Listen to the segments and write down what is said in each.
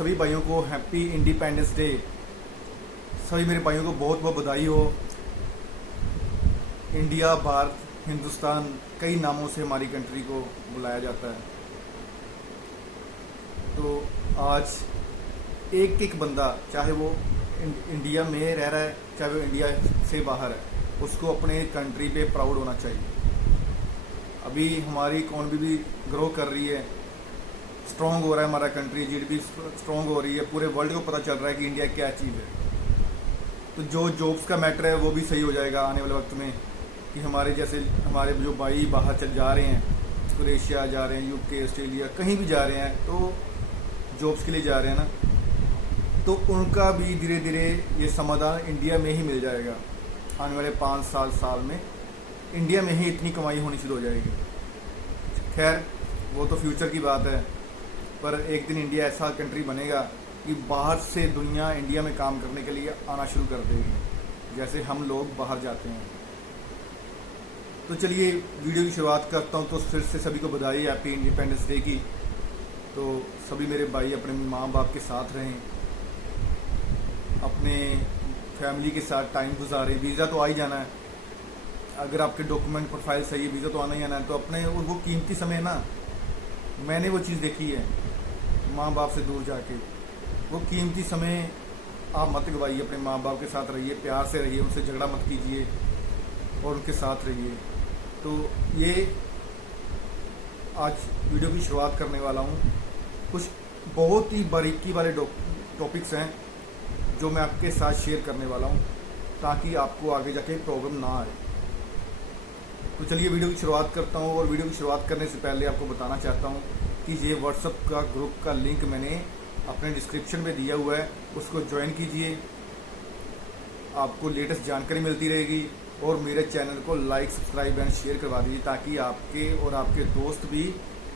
सभी भाइयों को हैप्पी इंडिपेंडेंस डे। सभी मेरे भाइयों को बहुत बहुत बधाई हो। इंडिया, भारत, हिंदुस्तान, कई नामों से हमारी कंट्री को बुलाया जाता है। तो आज एक एक बंदा, चाहे वो इंडिया में रह रहा है चाहे वो इंडिया से बाहर है, उसको अपने कंट्री पे प्राउड होना चाहिए। अभी हमारी इकॉनमी भी ग्रो कर रही है, स्ट्रॉन्ग हो रहा है हमारा कंट्री, जीडीपी स्ट्रॉन्ग हो रही है, पूरे वर्ल्ड को पता चल रहा है कि इंडिया क्या चीज़ है। तो जो जॉब्स का मैटर है वो भी सही हो जाएगा आने वाले वक्त में, कि हमारे जैसे हमारे जो भाई बाहर चल जा रहे हैं, क्रोएशिया जा रहे हैं, यूके, ऑस्ट्रेलिया, कहीं भी जा रहे हैं, तो जॉब्स के लिए जा रहे हैं ना, तो उनका भी धीरे धीरे ये समाधान इंडिया में ही मिल जाएगा। आने वाले 5 साल में इंडिया में ही इतनी कमाई होनी शुरू हो जाएगी। खैर वो तो फ्यूचर की बात है, पर एक दिन इंडिया ऐसा कंट्री बनेगा कि बाहर से दुनिया इंडिया में काम करने के लिए आना शुरू कर देगी, जैसे हम लोग बाहर जाते हैं। तो चलिए वीडियो की शुरुआत करता हूँ। तो फिर से सभी को बधाई हैप्पी इंडिपेंडेंस डे की। तो सभी मेरे भाई अपने माँ बाप के साथ रहें, अपने फैमिली के साथ टाइम गुजारें। वीज़ा तो आ ही जाना है, अगर आपके डॉक्यूमेंट प्रोफाइल सही है, वीज़ा तो आना ही आना है। तो अपने वो कीमती समय ना, मैंने वो चीज़ देखी है माँ बाप से दूर जाके, वो कीमती समय आप मत गवाइए। अपने माँ बाप के साथ रहिए, प्यार से रहिए, उनसे झगड़ा मत कीजिए और उनके साथ रहिए। तो ये आज वीडियो की शुरुआत करने वाला हूँ। कुछ बहुत ही बारीकी वाले टॉपिक्स हैं जो मैं आपके साथ शेयर करने वाला हूँ, ताकि आपको आगे जाके प्रॉब्लम ना आए। तो चलिए वीडियो की शुरुआत करता हूँ। और वीडियो की शुरुआत करने से पहले आपको बताना चाहता हूँ कि ये व्हाट्सएप का ग्रुप का लिंक मैंने अपने डिस्क्रिप्शन में दिया हुआ है, उसको ज्वाइन कीजिए। आपको लेटेस्ट जानकारी मिलती रहेगी। और मेरे चैनल को लाइक, सब्सक्राइब एंड शेयर करवा दीजिए, ताकि आपके और आपके दोस्त भी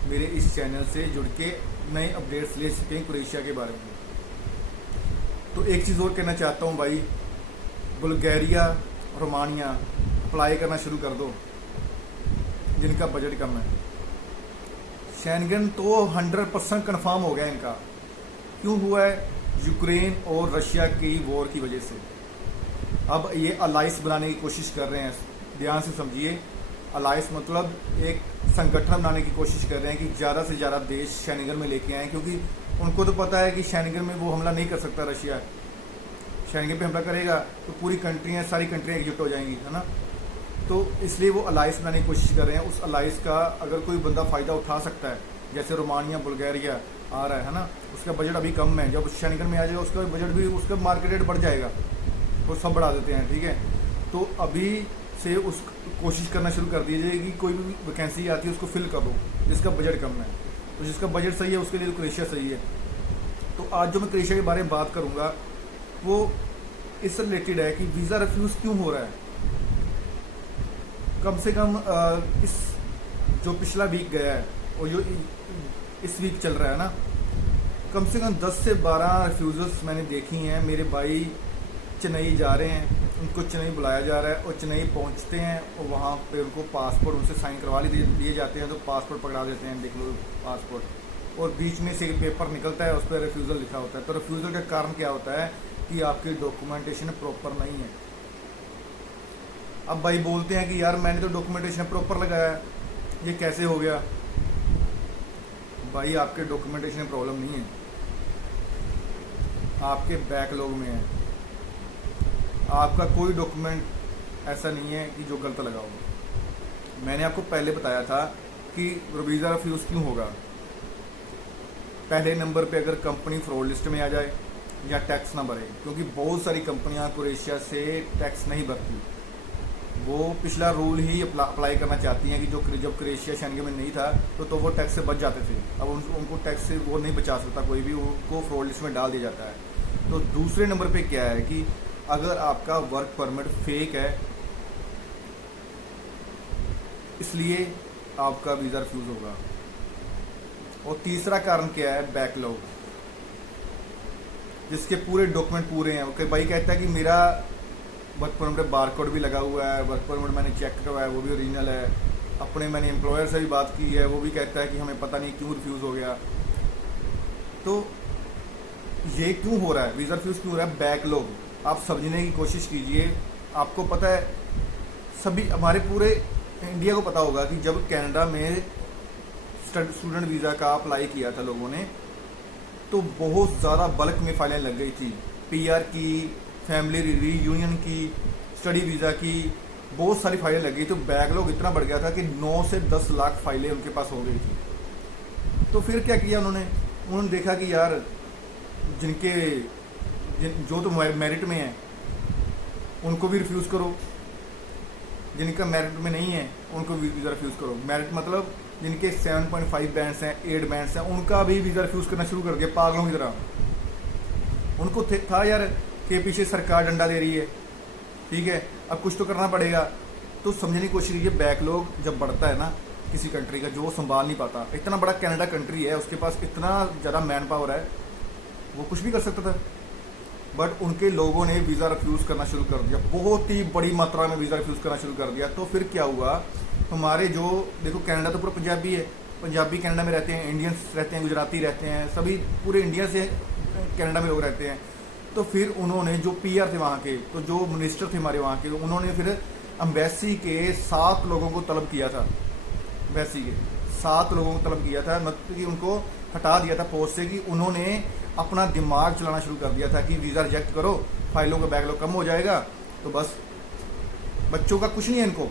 मेरे इस चैनल से जुड़ के नए अपडेट्स ले सकें क्रोएशिया के बारे में। तो एक चीज़ और कहना चाहता हूँ भाई, बुल्गारिया, रोमानिया अप्लाई करना शुरू कर दो जिनका बजट कम है। शेंगन तो 100% कन्फर्म हो गया इनका। क्यों हुआ है? यूक्रेन और रशिया की वॉर की वजह से। अब ये अलाइंस बनाने की कोशिश कर रहे हैं, ध्यान से समझिए। अलाइंस मतलब एक संगठन बनाने की कोशिश कर रहे हैं कि ज़्यादा से ज़्यादा देश शेंगन में लेके आएँ, क्योंकि उनको तो पता है कि शेंगन में वो हमला नहीं कर सकता। रशिया शेंगन पे हमला करेगा तो पूरी कंट्रियाँ, सारी कंट्रियाँ एकजुट हो जाएंगी, है ना। तो इसलिए वो अलाइंस बनाने की कोशिश कर रहे हैं। उस अलाइंस का अगर कोई बंदा फ़ायदा उठा सकता है, जैसे रोमानिया, बुल्गारिया आ रहा है ना, उसका बजट अभी कम है। जब शेंगन में आ जाएगा उसका बजट भी, उसका मार्केट रेट बढ़ जाएगा, वो सब बढ़ा देते हैं, ठीक है। तो अभी से उस कोशिश करना शुरू कर दीजिए कि कोई भी वैकेंसी आती है उसको फिल कर दो जिसका बजट कम है। तो जिसका बजट सही है उसके लिए तो क्रोएशिया सही है। तो आज जो मैं क्रोएशिया के बारे में बात करूँगा वो इससे रिलेटेड है कि वीज़ा रिफ्यूज़ क्यों हो रहा है। कम से कम इस जो पिछला वीक गया है और जो इस वीक चल रहा है ना, कम से कम 10 से 12 रिफ्यूज़ल्स मैंने देखी हैं। मेरे भाई चेन्नई जा रहे हैं, उनको चेन्नई बुलाया जा रहा है और चेन्नई पहुंचते हैं और वहाँ पे उनको पासपोर्ट उनसे साइन करवा लिए जाते हैं। तो पासपोर्ट पकड़ा देते हैं, देख लो पासपोर्ट, और बीच में से एक पेपर निकलता है, उस पर रिफ्यूज़ल लिखा होता है। तो रिफ्यूज़ल का कारण क्या होता है कि आपकी डॉक्यूमेंटेशन प्रॉपर नहीं है। अब भाई बोलते हैं कि यार मैंने तो डॉक्यूमेंटेशन प्रॉपर लगाया है, ये कैसे हो गया? भाई आपके डॉक्यूमेंटेशन में प्रॉब्लम नहीं है, आपके बैकलॉग में है। आपका कोई डॉक्यूमेंट ऐसा नहीं है कि जो गलत लगा हो। मैंने आपको पहले बताया था कि वीज़ा रिफ्यूज़ क्यों होगा। पहले नंबर पे अगर कंपनी फ्रॉड लिस्ट में आ जाए या टैक्स ना भरे, क्योंकि बहुत सारी कंपनियां क्रोएशिया से टैक्स नहीं भरती। वो पिछला रूल ही अप्लाई करना चाहती हैं कि जब क्रोएशिया शेंगन में नहीं था तो वो टैक्स से बच जाते थे। अब उनको टैक्स से वो नहीं बचा सकता कोई भी, उनको फ्रॉड लिस्ट में डाल दिया जाता है। तो दूसरे नंबर पे क्या है कि अगर आपका वर्क परमिट फेक है, इसलिए आपका वीज़ा रिफ्यूज़ होगा। और तीसरा कारण क्या है? बैकलॉग, जिसके पूरे डॉक्यूमेंट पूरे हैं। ओके भाई कहता है कि मेरा वर्क परमिट पे बारकोड भी लगा हुआ है, वर्क परमिट मैंने चेक करवाया वो भी ओरिजिनल है। अपने मैंने एम्प्लॉयर से भी बात की है, वो भी कहता है कि हमें पता नहीं क्यों रिफ्यूज़ हो गया। तो ये क्यों हो रहा है, वीज़ा रिफ्यूज़ क्यों हो रहा है, बैकलॉग आप समझने की कोशिश कीजिए। आपको पता है, सभी हमारे पूरे इंडिया को पता होगा कि जब कनाडा में स्टूडेंट वीज़ा का अप्लाई किया था लोगों ने, तो बहुत ज़्यादा बल्क में फाइलें लग गई थी, पीआर की, फैमिली रीयूनियन की, स्टडी वीज़ा की, बहुत सारी फाइलें लग गई। तो बैकलॉग इतना बढ़ गया था कि 9 से 10 लाख फाइलें उनके पास हो गई थी। तो फिर क्या किया उन्होंने देखा कि यार जो तो मेरिट में है उनको भी रिफ्यूज़ करो, जिनका मेरिट में नहीं है उनको भी वीज़ा रिफ्यूज़ करो। मेरिट मतलब जिनके 7.5 बैंड्स हैं, 8 बैंड्स हैं, उनका भी वीज़ा रिफ्यूज़ करना शुरू कर दिया पागलों की तरह। उनको था यार कि पीछे सरकार डंडा दे रही है, ठीक है, अब कुछ तो करना पड़ेगा। तो समझने की कोशिश कीजिए, बैकलॉग जब बढ़ता है ना किसी कंट्री का, जो वो संभाल नहीं पाता, इतना बड़ा कनाडा कंट्री है, उसके पास इतना ज़्यादा मैन पावर है, वो कुछ भी कर सकता था, बट उनके लोगों ने वीज़ा रिफ्यूज़ करना शुरू कर दिया, बहुत ही बड़ी मात्रा में वीज़ा रिफ्यूज़ करना शुरू कर दिया। तो फिर क्या हुआ, हमारे जो देखो कनाडा तो पूरा पंजाबी है, पंजाबी कनाडा में रहते हैं, इंडियंस रहते हैं, गुजराती रहते हैं, सभी पूरे इंडिया से कनाडा में लोग रहते हैं। तो फिर उन्होंने जो पीआर थे वहाँ के, तो जो मिनिस्टर थे हमारे वहाँ के, उन्होंने फिर एम्बेसी के 7 लोगों को तलब किया था, एम्बेसी के 7 लोगों को तलब किया था, मतलब कि उनको हटा दिया था पोस्ट से, कि उन्होंने अपना दिमाग चलाना शुरू कर दिया था कि वीज़ा रिजेक्ट करो, फाइलों का बैकलॉग कम हो जाएगा। तो बस बच्चों का कुछ नहीं है इनको,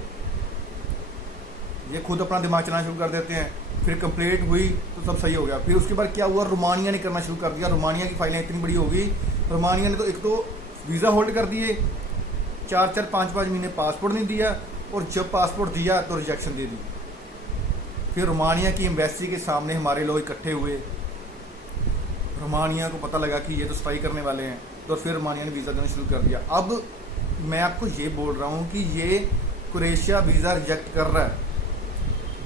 ये खुद अपना दिमाग चलाना शुरू कर देते हैं। फिर कंप्लीट हुई तो सब सही हो गया। फिर उसके बाद क्या हुआ, रोमानिया ने करना शुरू कर दिया। रोमानिया की फाइलें इतनी बड़ी हो गई, रोमानिया ने तो एक तो वीज़ा होल्ड कर दिए, 4-4, 5-5 महीने पासपोर्ट नहीं दिया, और जब पासपोर्ट दिया तो रिजेक्शन दे दी। फिर रोमानिया की एम्बेसी के सामने हमारे लोग इकट्ठे हुए, रोमानिया को पता लगा कि ये तो स्ट्राइक करने वाले हैं, तो फिर रोमानिया ने वीज़ा देना शुरू कर दिया। अब मैं आपको ये बोल रहा हूँ कि ये क्रोएशिया वीज़ा रिजेक्ट कर रहा है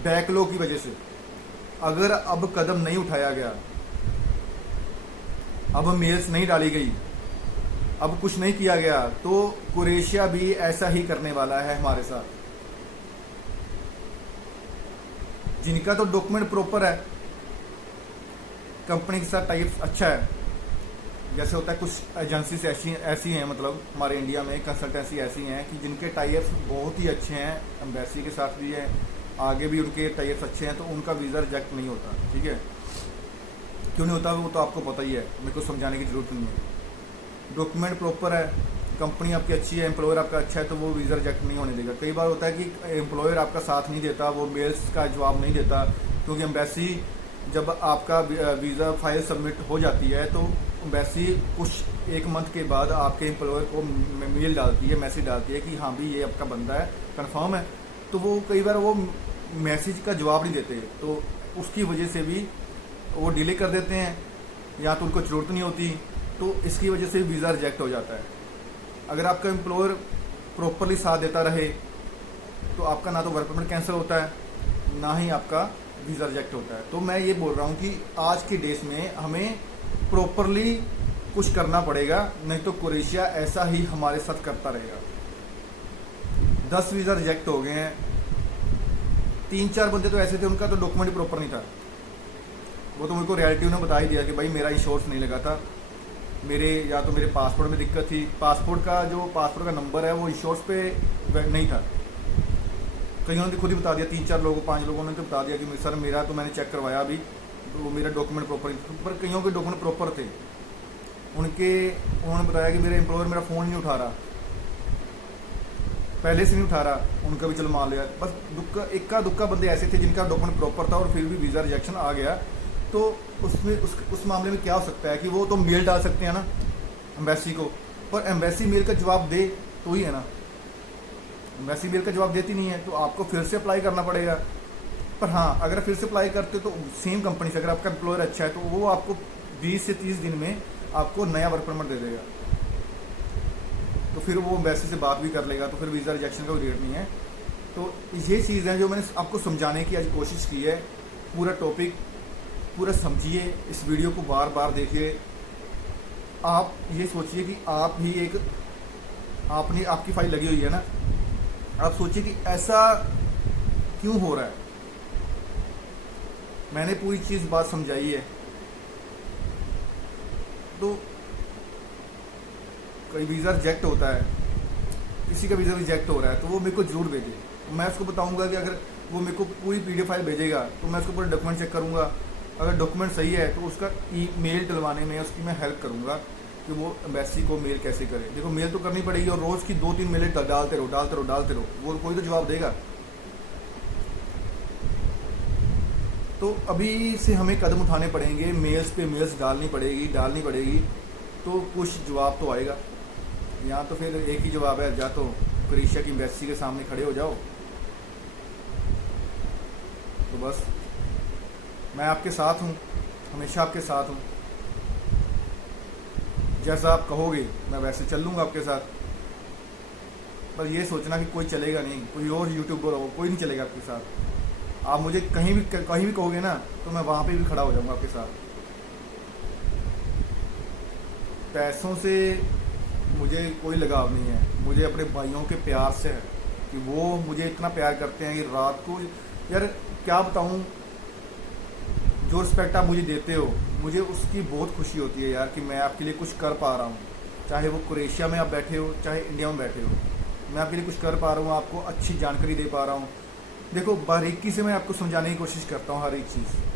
बैकलॉग की वजह से। अगर अब कदम नहीं उठाया गया, अब मेल्स नहीं डाली गई, अब कुछ नहीं किया गया, तो क्रोएशिया भी ऐसा ही करने वाला है हमारे साथ। जिनका तो डॉक्यूमेंट प्रॉपर है, कंपनी के साथ टाइप अच्छा है, जैसे होता है कुछ एजेंसीज ऐसी हैं, मतलब हमारे इंडिया में कंसल्टेंसी ऐसी हैं कि जिनके टाइप्स बहुत ही अच्छे हैं, एम्बेसी के साथ भी है, आगे भी उनके टाइप्स अच्छे हैं, तो उनका वीज़ा रिजेक्ट नहीं होता। ठीक है, क्यों नहीं होता वो तो आपको पता ही है, मेरे को समझाने की ज़रूरत नहीं है। डॉक्यूमेंट प्रॉपर है, कंपनी आपकी अच्छी है, एम्प्लॉयर आपका अच्छा है, तो वो वीज़ा रिजेक्ट नहीं होने देगा। कई बार होता है कि एम्प्लॉयर आपका साथ नहीं देता, वो मेल्स का जवाब नहीं देता, क्योंकि एम्बेसी जब आपका वीज़ा फाइल सबमिट हो जाती है तो एम्बेसी कुछ 1 मंथ के बाद आपके एम्प्लॉयर को मेल डालती है, मैसेज डालती है कि हाँ भी ये आपका बंदा है, कंफर्म है। तो वो कई बार वो मैसेज का जवाब नहीं देते, तो उसकी वजह से भी वो डिले कर देते हैं, या तो उनको ज़रूरत नहीं होती, तो इसकी वजह से वीज़ा रिजेक्ट हो जाता है। अगर आपका एम्प्लॉयर प्रॉपरली साथ देता रहे तो आपका ना तो वर्क परमिट कैंसिल होता है, ना ही आपका वीज़ा रिजेक्ट होता है। तो मैं ये बोल रहा हूँ कि आज के डेज में हमें प्रॉपरली कुछ करना पड़ेगा, नहीं तो क्रोएशिया ऐसा ही हमारे साथ करता रहेगा। 10 वीज़ा रिजेक्ट हो गए हैं, 3-4 बंदे तो ऐसे थे उनका तो डॉक्यूमेंट प्रॉपर नहीं था, वो तो मेरे को रियलिटी ने बता ही दिया कि भाई मेरा इंश्योरेंस नहीं लगा था, या तो मेरे पासपोर्ट में दिक्कत थी, पासपोर्ट का नंबर है वो इंश्योरेंस पे नहीं था। कईयों ने खुद ही बता दिया, 3-4 लोगों 5 लोगों ने तो बता दिया कि सर मेरा तो मैंने चेक करवाया अभी, तो मेरा डॉक्यूमेंट प्रॉपर, पर कईयों के डॉक्यूमेंट प्रॉपर थे, उन्होंने बताया कि मेरा एम्प्लॉयर मेरा फ़ोन नहीं उठा रहा, पहले से नहीं उठा रहा, उनका भी चलो मान लिया। बस इक्का दुक्का बंदे ऐसे थे जिनका डॉक्यूमेंट प्रॉपर था और फिर भी वीज़ा रिजेक्शन आ गया। तो उस मामले में क्या हो सकता है कि वो तो मेल डाल सकते हैं ना एम्बेसी को, पर एम्बेसी मेल का जवाब दे तो ही है ना, एम्बेसी मेल का जवाब देती नहीं है, तो आपको फिर से अप्लाई करना पड़ेगा। पर हाँ, अगर फिर से अप्लाई करते तो सेम कंपनी से, अगर आपका एम्प्लॉयर अच्छा है तो वो आपको 20 से 30 दिन में आपको नया वर्क परमिट दे देगा, तो फिर वो एम्बेसी से बात भी कर लेगा, तो फिर वीज़ा रिजेक्शन का कोई रेट नहीं है। तो ये चीज़ है जो मैंने आपको समझाने की आज कोशिश की है। पूरा टॉपिक पूरा समझिए, इस वीडियो को बार बार देखिए। आप ये सोचिए कि आप भी आपकी फाइल लगी हुई है ना, आप सोचिए कि ऐसा क्यों हो रहा है। मैंने पूरी चीज़ बात समझाई है, तो कई वीज़ा रिजेक्ट होता है, किसी का वीज़ा रिजेक्ट हो रहा है तो वो मेरे को जरूर भेजे। मैं उसको बताऊंगा कि अगर वो मेरे को पूरी PDF फाइल भेजेगा तो मैं उसको पूरे डॉक्यूमेंट चेक करूंगा। अगर डॉक्यूमेंट सही है तो उसका ईमेल डलवाने में उसकी मैं हेल्प करूंगा कि वो एम्बेसी को मेल कैसे करे। देखो मेल तो करनी पड़ेगी, और रोज़ की 2-3 मेलें डालते रहो, वो कोई तो जवाब देगा। तो अभी से हमें कदम उठाने पड़ेंगे, मेल्स पे मेल्स डालनी पड़ेगी, तो कुछ जवाब तो आएगा। यहाँ तो फिर एक ही जवाब है, या तो क्रोएशिया की एम्बेसी के सामने खड़े हो जाओ। तो बस मैं आपके साथ हूँ, हमेशा आपके साथ हूँ। जैसा आप कहोगे मैं वैसे चल लूँगा आपके साथ। पर ये सोचना कि कोई चलेगा नहीं, कोई और यूट्यूबर हो, कोई नहीं चलेगा आपके साथ। आप मुझे कहीं भी कहोगे ना तो मैं वहाँ पे भी खड़ा हो जाऊँगा आपके साथ। पैसों से मुझे कोई लगाव नहीं है, मुझे अपने भाइयों के प्यार से है कि वो मुझे इतना प्यार करते हैं कि रात को, यार क्या बताऊँ, जो रिस्पेक्ट आप मुझे देते हो मुझे उसकी बहुत खुशी होती है यार, कि मैं आपके लिए कुछ कर पा रहा हूँ। चाहे वो क्रोएशिया में आप बैठे हो, चाहे इंडिया में बैठे हो, मैं आपके लिए कुछ कर पा रहा हूँ, आपको अच्छी जानकारी दे पा रहा हूँ। देखो बारीकी से मैं आपको समझाने की कोशिश करता हूँ हर एक चीज़।